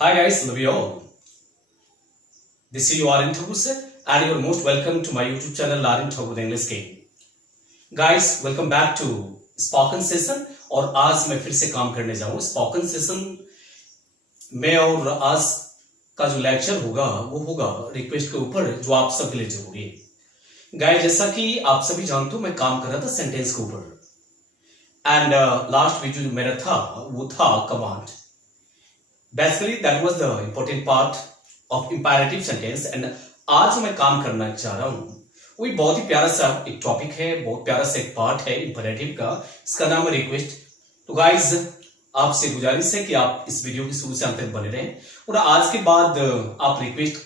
Hi guys, love you all. This is Arin Thakur and you're most welcome to my YouTube channel Arin Thakur English Game. Guys, welcome back to spoken session और आज मैं फिर से काम करने जाऊँ spoken session में और आज का जो लेक्चर होगा वो होगा रिक्वेस्ट के ऊपर जो आप सबके लिए जरूरी है। गाइस, जैसा कि आप सभी जानते हो मैं काम कर रहा था सेंटेंस के ऊपर एंड लास्ट वीडियो जो मेरा था वो था command. Basically that was the important part of imperative sentence and आज मैं काम करना चाह रहा हूँ वही बहुत ही प्यारा सा एक टॉपिक है, बहुत प्यारा सा एक पार्ट है इंपैरेटिव का, इसका नाम है रिक्वेस्ट। तो गाइज आपसे गुजारिश है कि आप इस वीडियो के शुरू से अंत तक बने रहें और आज के बाद आप रिक्वेस्ट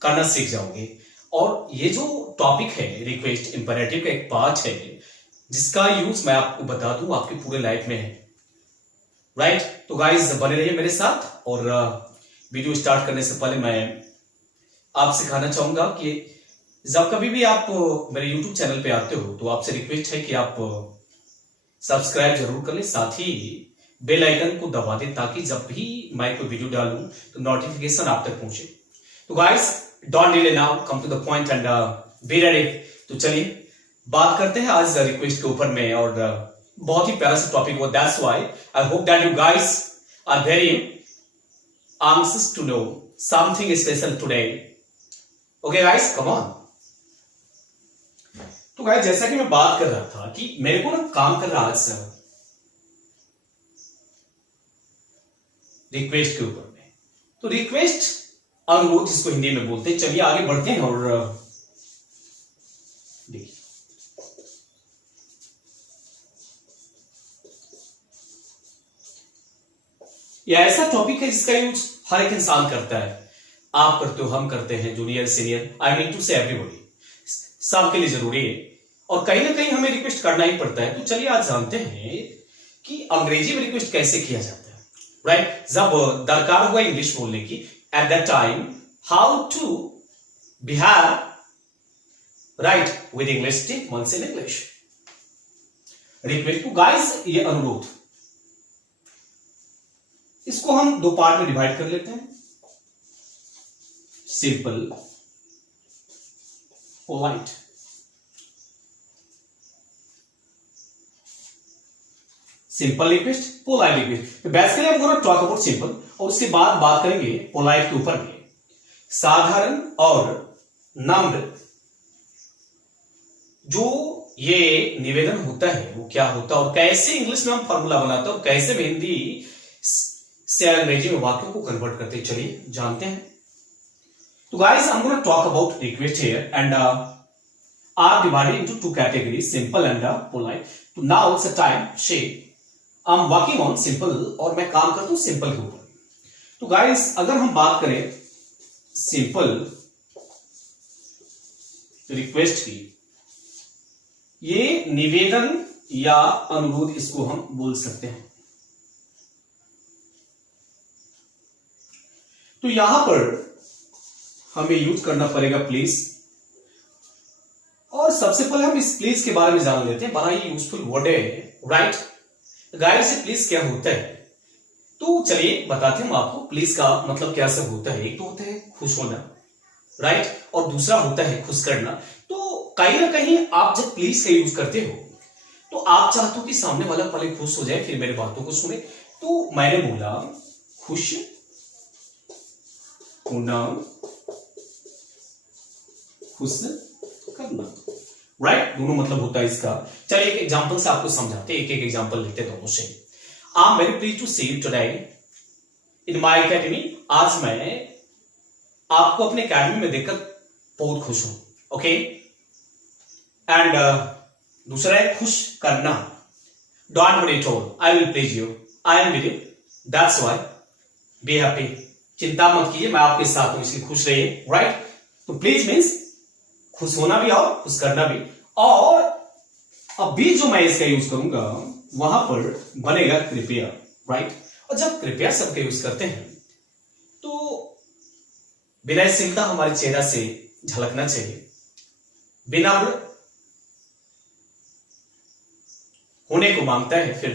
करना सीख जाओगे। और ये जो टॉपिक है रिक्वेस्ट इंपैरेटिव का एक पार्ट है जिसका यूज मैं आपको बता दूं आपकी पूरे लाइफ में है, राइट। तो गाइज बने रहिए मेरे साथ और वीडियो स्टार्ट करने से पहले मैं आपसे कहना चाहूंगा कि जब कभी भी आप मेरे YouTube चैनल पे आते हो तो आपसे रिक्वेस्ट है कि आप सब्सक्राइब जरूर कर लें, साथ ही बेल आइकन को दबा दें ताकि जब भी मैं कोई वीडियो डालूं तो नोटिफिकेशन आप तक पहुंचे। तो guys don't delay now, come to the point and be ready. तो चलिए बात करते हैं आज रिक्वेस्ट के ऊपर में और बहुत ही प्यारा सा टॉपिक वो, that's why I hope that you guys are very anxious to know something special today. Okay guys, come on. तो गाइस जैसा कि मैं बात कर रहा था कि मेरे को ना काम कर रहा आज से रिक्वेस्ट के ऊपर में। तो रिक्वेस्ट अनुरोध जिसको हिंदी में बोलते हैं। चलिए आगे बढ़ते हैं और देखिए यह ऐसा टॉपिक है जिसका यूज हर एक इंसान करता है। आप करते हो, हम करते हैं, junior senior, I mean to say everybody, सबके लिए जरूरी है और कहीं ना कहीं हमें रिक्वेस्ट करना ही पड़ता है। तो चलिए आज जानते हैं कि अंग्रेजी में रिक्वेस्ट कैसे किया जाता है, राइट। जब दरकार हुआ इंग्लिश बोलने की, at that time how to behave, right, with English statements in English. Request to guys, ये अनुरोध, इसको हम दो पार्ट में डिवाइड कर लेते हैं, simple, polite. Simple request, polite request. तो बेसिकली हम गोना टॉक अबाउट सिंपल और उसके बाद बात करेंगे पोलाइट के ऊपर में। साधारण और नम्र जो ये निवेदन होता है वो क्या होता है और कैसे इंग्लिश में हम फॉर्मूला बनाते हैं और कैसे में हिंदी से अंग्रेजी में वाक्यों को कन्वर्ट करते हैं, चलिए जानते हैं। तो guys, I'm going to talk about request here and are divided into two categories, simple and polite. So now it's a time shape. I'm working on simple और मैं काम करता हूँ simple के ऊपर। तो guys, अगर हम बात करें simple request की, ये निवेदन या अनुरोध इसको हम बोल सकते हैं। तो यहां पर हमें यूज करना पड़ेगा प्लीज, और सबसे पहले हम इस प्लीज के बारे में जान लेते हैं। बड़ा ही यूजफुल वर्ड है, राइट। गाइड से प्लीज क्या होता है तो चलिए बताते हैं हम आपको प्लीज का मतलब क्या सब होता है। एक तो होता है खुश होना, राइट, और दूसरा होता है खुश करना। तो कहीं ना कहीं आप जब प्लीज का यूज करते हो तो आप चाहते हो कि सामने वाला पहले खुश हो जाए फिर मेरी बातों को सुने। तो मैंने बोला खुश होना, खुश करना, राइट, दोनों मतलब होता है इसका। चलिए एक एग्जांपल से आपको समझाते हैं, एक एक एग्जांपल लेते हैं दोनों से। I am very pleased to see you today in my academy. आज मैं आपको अपने एकेडमी में देखकर बहुत खुश हूं, ओके। एंड दूसरा है खुश करना, don't worry at all, I will please you, I am with you, that's why be happy. चिंता मत कीजिए, मैं आपके साथ हूं इसलिए खुश रहिए, राइट। तो प्लीज मीन्स खुश होना भी और खुश करना भी। और अभी जो मैं इसका यूज करूंगा वहां पर बनेगा कृपया, राइट। और जब कृपया शब्द का यूज करते हैं तो विनयशीलता हमारे चेहरा से झलकना चाहिए, विनम्र होने को मांगता है, फिर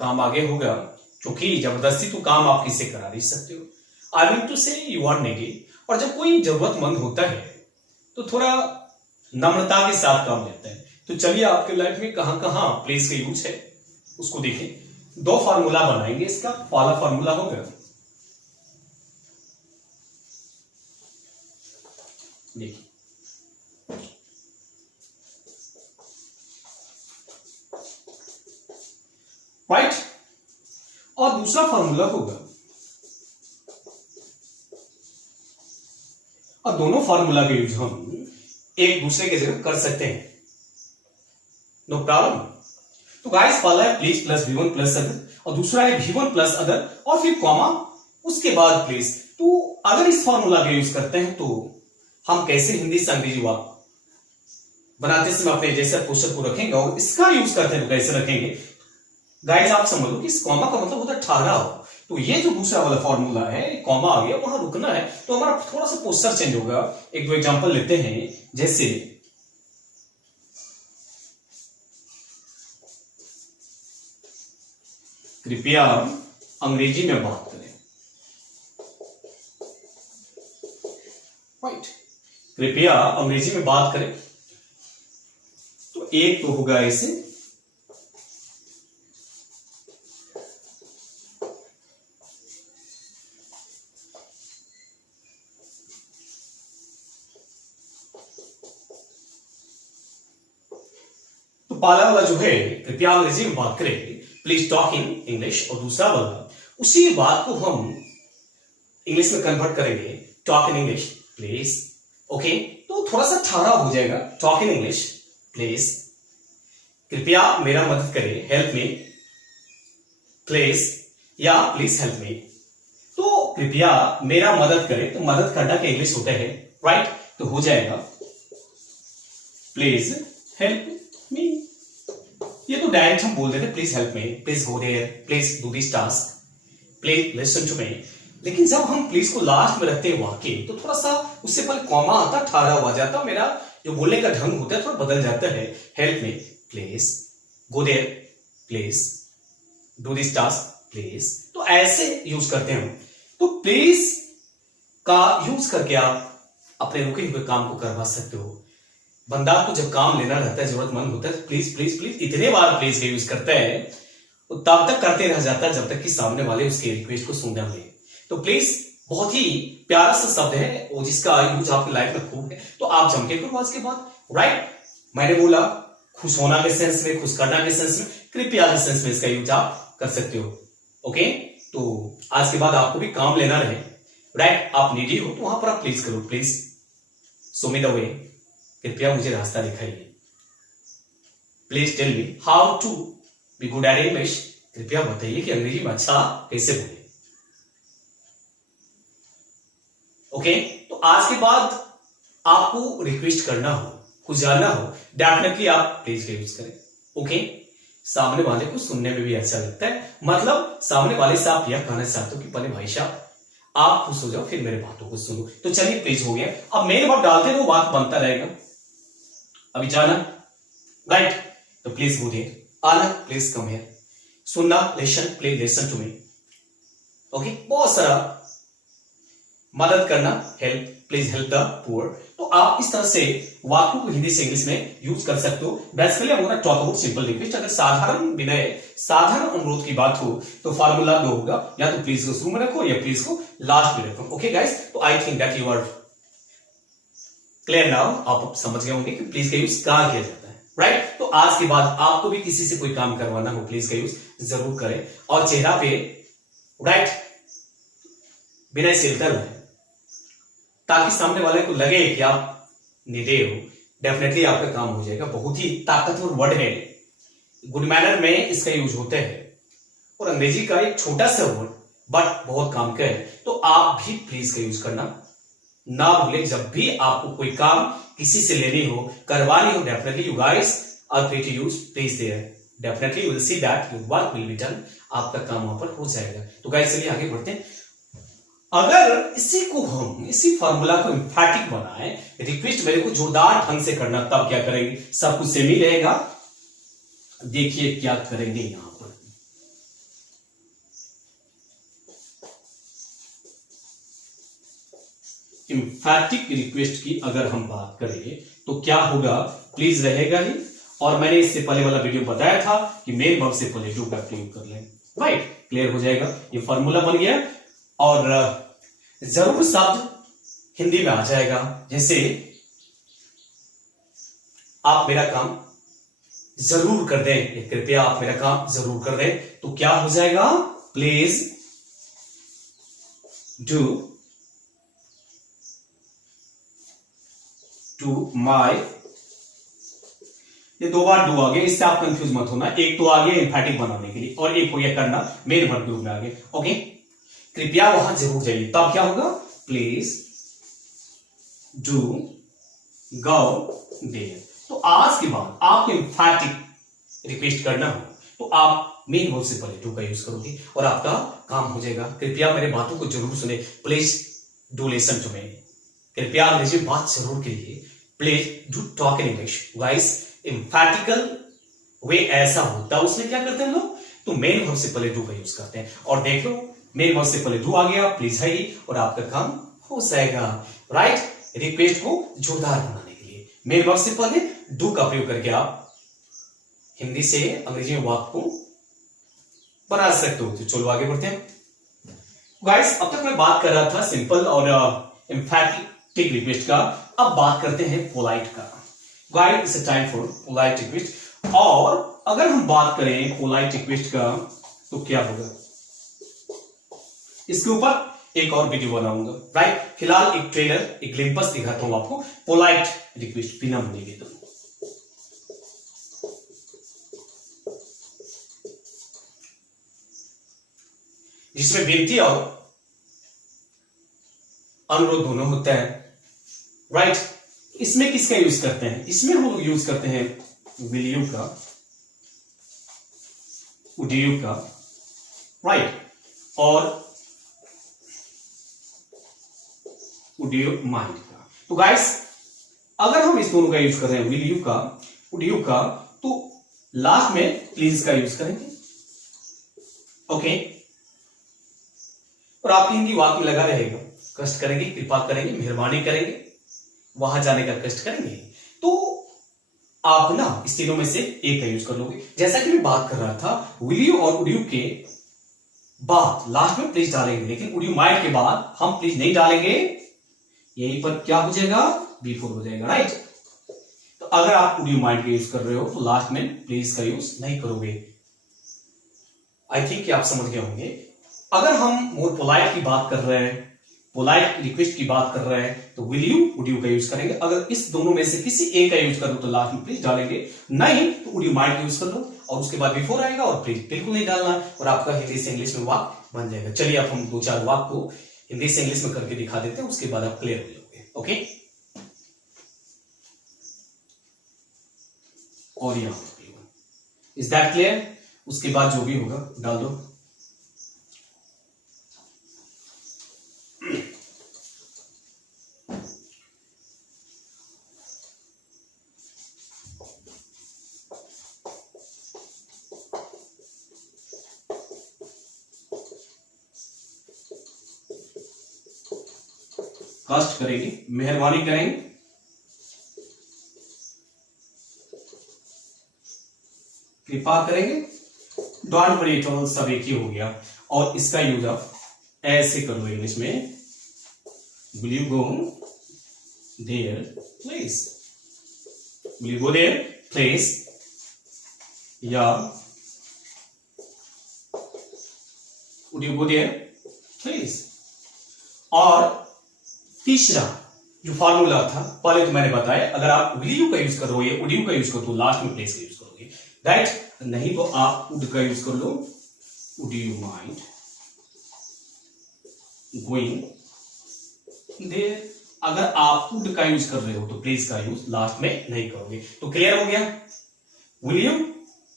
काम आगे होगा क्योंकि जबरदस्ती तो काम आप किसी करा नहीं सकते हो। आई मीन टू से यू आर नीडी। और जब कोई जरूरतमंद होता है तो थोड़ा नम्रता के साथ काम लेता है। तो चलिए आपके लाइफ में कहां कहां प्लीज का यूज है उसको देखें। दो फार्मूला बनाएंगे इसका। पहला फार्मूला होगा, देखिए राइट, और दूसरा फार्मूला होगा। और दोनों फार्मूला का यूज हम एक दूसरे के जगह कर सकते हैं, नो प्रॉब्लम। तो गाइस पहला है please plus V1 plus other, और दूसरा है V1 प्लस अदर और फिर कॉमा उसके बाद प्लीज। तो अगर इस फार्मूला का यूज करते हैं तो हम कैसे हिंदी से अंग्रेजी वाक्य बनाते समय अपने जैसे पोस्टर को रखेंगे, और इसका यूज करते हैं तो कैसे रखेंगे। गाइस आप समझ लो कि इस कॉमा का मतलब होता है ठहराव। तो ये जो दूसरा वाला फॉर्मूला है, कॉमा आ गया, वहां रुकना है, तो हमारा थोड़ा सा पोस्टर चेंज होगा। एक दो एग्जांपल लेते हैं, जैसे कृपया अंग्रेजी में बात करें, राइट, कृपया अंग्रेजी में बात करें। तो एक तो होगा ऐसे, पहला वाला जो है कृपया अंग्रेजी में बात करें, प्लीज टॉक इन इंग्लिश, और दूसरा वाला उसी बात को हम इंग्लिश में कन्वर्ट करेंगे, talk in English please. Okay, तो थोड़ा सा ठहराव हो जाएगा, टॉक इन इंग्लिश प्लीज, कृपया मेरा मदद करें, हेल्प मी प्लीज, या प्लीज हेल्प मी। तो कृपया मेरा मदद करें, तो मदद करना के इंग्लिश होता है, राइट, तो हो जाएगा प्लीज हेल्प मी। ये तो डायरेक्ट हम बोल देते please help me, please go there, please do this task, please listen to me. लेकिन जब हम प्लीज को लास्ट में रखते हैं वाक्य, तो थोड़ा सा उससे पहले कॉमा आता, ठहरा हुआ जाता, मेरा जो बोलने का ढंग होता है थोड़ा बदल जाता है। Help me please, go there please, do this task please. तो ऐसे यूज करते हैं हम। तो प्लीज का यूज करके आप अपने रुके हुए काम को करवा सकते हो। बंदा को जब काम लेना रहता है, जरूरतमंद होता है, तो प्लीज प्लीज प्लीज इतने बार प्लीज का यूज करता है, तो तब तक करते रह जाता है जब तक कि सामने वाले उसके रिक्वेस्ट को सुन ले। तो प्लीज बहुत ही प्यारा सा शब्द है, और जिसका यूज आपकी लाइफ में खूब है, तो आप जम के करो आज के बाद, राइट। मैंने बोला खुश होना के सेंस में, खुश करना के सेंस में, कृपया के सेंस में इसका यूज आप कर सकते हो। ओके, तो आज के बाद आपको भी काम लेना रहे, राइट, आप नीडी हो तो वहां पर आप प्लीज करो, please show me the way, कृपया मुझे रास्ता दिखाइए, please tell me how to be good at English, कृपया बताइए कि अंग्रेजी में अच्छा कैसे बोले। ओके, तो आज के बाद आपको रिक्वेस्ट करना हो, कुछ जानना हो, डेफिनेटली आप प्लीज का यूज करें। ओके, सामने वाले को सुनने में भी अच्छा लगता है, मतलब सामने वाले से आप यह कहना चाहते हो कि पहले भाई साहब आप खुश हो जाओ, फिर मेरे बातों को सुनो। तो चलिए प्लीज हो गया, अब मेन बात डालते हैं, वो बात बनता रहेगा। अभी जाना, राइट, तो प्लीज गो देयर, आना प्लीज कम हियर, सुनना listen, please listen to me. Okay, बहुत सारा मदद करना, help, please help the poor. तो आप इस तरह से वाक्यों को हिंदी से इंग्लिश में यूज कर सकते हो। बेसिकली हम gonna talk about simple request. अगर साधारण विनय, साधारण अनुरोध की बात हो तो फार्मूला दो होगा, या तो प्लीज को शुरू में रखो या प्लीज को लास्ट में रखो। ओके गाइस, तो I think that you are clear now. आप समझ गए होंगे कि प्लीज का यूज कहां किया जाता है, राइट। तो आज के बाद आपको भी किसी से कोई काम करवाना हो, प्लीज का यूज जरूर करें, और चेहरा पे राइट विनय से कर रहे, ताकि सामने वाले को लगे कि आप निडे हो। डेफिनेटली आपका काम हो जाएगा। बहुत ही ताकतवर वर्ड है, गुड मैनर में इसका यूज होता है, और अंग्रेजी का एक छोटा सा वर्ड बट बहुत काम का है। तो आप भी प्लीज का यूज करना ना भूलें। जब भी आपको कोई काम किसी से लेनी हो, करवानी हो, definitely you guys are free to use please there, definitely you will see that your work will be done, आपका काम वहां पर हो जाएगा। तो गाइस चलिए आगे बढ़ते हैं। अगर इसी को हम, इसी फार्मूला को इंफैटिक बनाए, रिक्वेस्ट मेरे को जोरदार ढंग से करना, तब क्या करेंगे, सब कुछ सेम ही रहेगा। देखिए क्या करेंगे यहां पर। एम्फैटिक रिक्वेस्ट की अगर हम बात करें तो क्या होगा, प्लीज रहेगा ही। और मैंने इससे पहले वाला वीडियो बताया था कि मेन वर्ब से पहले डू का प्रयोग कर लें, राइट, क्लियर हो जाएगा, ये फॉर्मूला बन गया। और जरूर शब्द हिंदी में आ जाएगा, जैसे आप मेरा काम जरूर कर दें या कृपया आप मेरा काम जरूर कर दें, तो क्या हो जाएगा, प्लीज डू माई, ये दो बार डू आ गया, इससे आप कंफ्यूज मत होना, एक तो आ गया एम्फैटिक बनाने के लिए और एक हो गया करना, मेन वर्ब ग्रुप में आ गया, ओके। कृपया वहां जरूर जाइए, तब क्या होगा, प्लीज डू गो देयर। तो आज के बाद आपको एम्फैटिक रिक्वेस्ट करना हो तो आप मेन वर्ब से पहले डू का यूज करोगे और आपका काम हो जाएगा। कृपया मेरे बातों को जरूर सुने, please do listen to me, कृपया अंग्रेजी में बात जरूर कीजिए, please do talk in English guys. Emphatical way ऐसा होता है, उसमें क्या करते हैं लोग, तो मेन वर्ब से पहले डू का यूज करते हैं। और देख लो, मेन वर्ब से पहले डू आ गया, प्लीज है और आपका काम हो जाएगा, राइट। रिक्वेस्ट को जोरदार बनाने के लिए मेन वर्ब से पहले डू का प्रयोग करके आप हिंदी से अंग्रेजी में वाक्य को बना सकते हो। तो चलो आगे बढ़ते हैं गाइस। अब तक मैं बात कर रहा था सिंपल और एम्फैटिक रिक्वेस्ट का, अब बात करते हैं पोलाइट का। Guys it's time for polite request. और अगर हम बात करें पोलाइट रिक्वेस्ट का तो क्या होगा, इसके ऊपर एक और वीडियो बनाऊंगा, राइट। फिलहाल एक ट्रेलर, एक ग्लिम्पस दिखाता हूं आपको पोलाइट रिक्वेस्ट बिना बोले के, तो जिसमें विनती और अनुरोध दोनों होता है, राइट। इसमें किसका यूज करते हैं, इसमें हम लोग यूज करते हैं विल यू का, वुड यू का, राइट, और वुड यू माइंड का। तो गाइस अगर हम इस दोनों का यूज कर रहे हैं, विल यू का, वुड यू का, तो लास्ट में प्लीज का यूज करेंगे, ओके। और आपकी हिंदी वाक्य लगा रहेगा, कष्ट करेंगे, कृपा करेंगे, मेहरबानी करेंगे, वहां जाने का कष्ट करेंगे, तो आप ना इस तीनों में से एक का यूज कर लोगे। जैसा कि मैं बात कर रहा था, विल यू और वुड यू के बाद लास्ट में प्लीज डालेंगे, लेकिन वुड यू माइंड के बाद हम प्लीज नहीं डालेंगे, यहीं पर क्या हो जाएगा, बिफोर हो जाएगा, राइट। तो अगर आप वुड यू माइंड का यूज कर रहे हो तो लास्ट में प्लीज का यूज नहीं करोगे। आई थिंक आप समझ गए होंगे। अगर हम मोर पोलाइट की बात कर रहे हैं, पोलाइट रिक्वेस्ट की बात कर रहे हैं, तो विल यू वुड यू का यूज करेंगे। अगर इस दोनों में से किसी एक का यूज करो तो लास्ट में प्लीज डालेंगे, नहीं तो वुड यू माइंड का यूज कर लो और उसके बाद बिफोर आएगा और प्लीज बिल्कुल नहीं डालना, और आपका हिंदी से इंग्लिश में वाक्य बन जाएगा। चलिए अब हम दो चार वाक्य को हिंदी से इंग्लिश में करके दिखा देते हैं, उसके बाद आप क्लियर हो जाओगे, ओके। और यहां इज दैट क्लियर, उसके बाद जो भी होगा डाल दो। कष्ट करेंगे, मेहरबानी करेंगे, कृपा करेंगे, डोंट वरी इट ऑल, सब एक ही हो गया। और इसका यूज आप ऐसे करो इंग्लिश में, will you go there please, will you go there please, या would you go there please. और तीसरा जो फॉर्मूला था, पहले तो मैंने बताया, अगर आप विल यू का यूज कर रहे हो या वुड यू का यूज करो तो लास्ट में प्लेस का यूज करोगे, राइट। नहीं तो आप वुड का यूज कर लो, would you mind going there. अगर आप वुड का यूज कर रहे हो तो प्लीज का यूज लास्ट में नहीं करोगे। तो क्लियर हो गया, विल यू,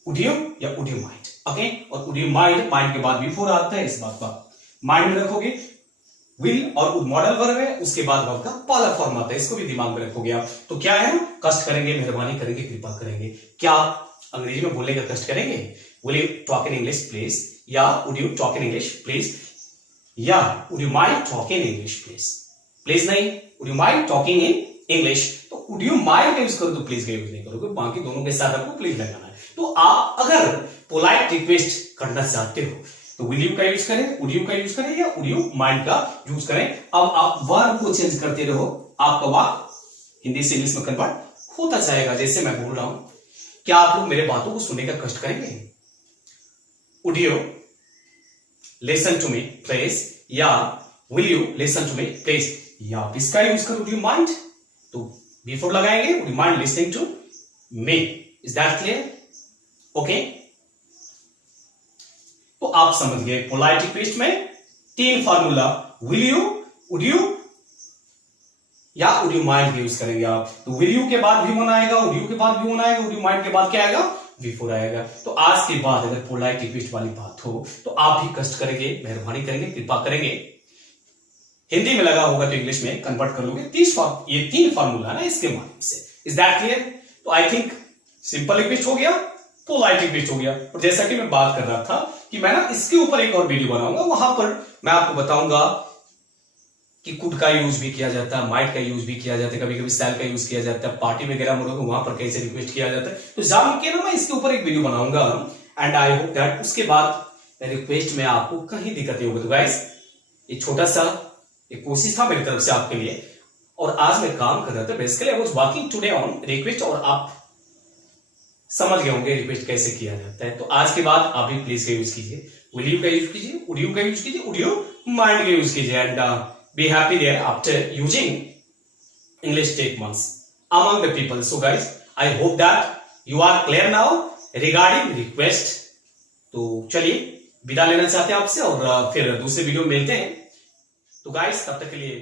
वुड यू या वुड यू माइंड, ओके। और वुड यू माइंड, माइंड के बाद बिफोर आता है, इस बात का माइंड में रखोगे। विल और वुड मॉडल वर्ब है, उसके बाद वर्ब का पहला फॉर्म आता है, इसको भी दिमाग में रखोगे आप। तो क्या है, कष्ट करेंगे, मेहरबानी करेंगे, कृपा करेंगे। क्या अंग्रेजी में बोलने का कष्ट करेंगे, will you talk in English please, या would you talk in English please, या would you mind talk in English please. Please नहीं, would you mind talking in English, तो वुड यू माइंड का यूज करो तो प्लीज का use नहीं करोगे, बाकी दोनों के साथ आपको प्लीज लगाना है। तो आप अगर पोलाइट रिक्वेस्ट करना चाहते हो तो विल यू का यूज करें, वुड यू का यूज करें या वुड यू माइंड का यूज करें। अब आप वर्ब को चेंज करते रहो, आपका वाक्य हिंदी से इंग्लिश में कन्वर्ट होता जाएगा। जैसे मैं बोल रहा हूं, क्या आप लोग मेरे बातों को सुनने का कष्ट करेंगे? Would you listen to me please या will you listen to me please, या आप इसका यूज करो वुड यू माइंड, तो बिफोर लगाएंगे would you mind listening to me. Is that clear? Okay, तो आप समझ गए पोलाइट रिक्वेस्ट में 3 formula, will you, would you या वुड यू माइंड का यूज करेंगे आप। तो विल यू के बाद भी वन आएगा, वुड यू के बाद भी वन आएगा, वुड यू माइंड के बाद क्या आएगा? बिफोर आएगा। तो आज के बाद अगर पोलाइट रिक्वेस्ट वाली बात हो तो आप भी कष्ट करेंगे, मेहरबानी करेंगे, कृपा करेंगे, हिंदी में लगा होगा तो इंग्लिश में कन्वर्ट कर लोगे। ये 3 फार्मूला ना इसके माध्यम से। Is that clear? तो आई थिंक सिंपल रिक्वेस्ट हो गया, पोलाइट रिक्वेस्ट हो गया। और जैसा कि मैं बात कर रहा था कि मैं ना इसके ऊपर एक और वीडियो बनाऊंगा, वहां पर मैं आपको बताऊंगा कि कुड का यूज भी किया जाता है, माइट का यूज भी किया जाता है, कभी कभी सेल का यूज किया जाता है, पार्टी वगैरह में वहां पर कैसे रिक्वेस्ट किया जाता है। तो जान के ना मैं इसके ऊपर एक वीडियो बनाऊंगा एंड आई होप दैट उसके बाद रिक्वेस्ट में आपको कहीं दिक्कत नहीं होगी। तो गाइस ये छोटा सा एक कोशिश था मेरी तरफ से आपके लिए, और आज मैं काम कर रहा था basically I was working today on request, और आप समझ गए होंगे रिक्वेस्ट कैसे किया जाता है। तो आज के बाद आप भी प्लीज का यूज कीजिए, विल यू का यूज कीजिए, वुड यू का यूज कीजिए, वुड यू माइंड का यूज कीजिए, and be happy there after using English statements among the people. So guys, I hope that you are clear now regarding request. तो चलिए विदा लेना चाहते हैं आपसे और फिर दूसरे वीडियो में मिलते हैं। तो गाइस तब तक के लिए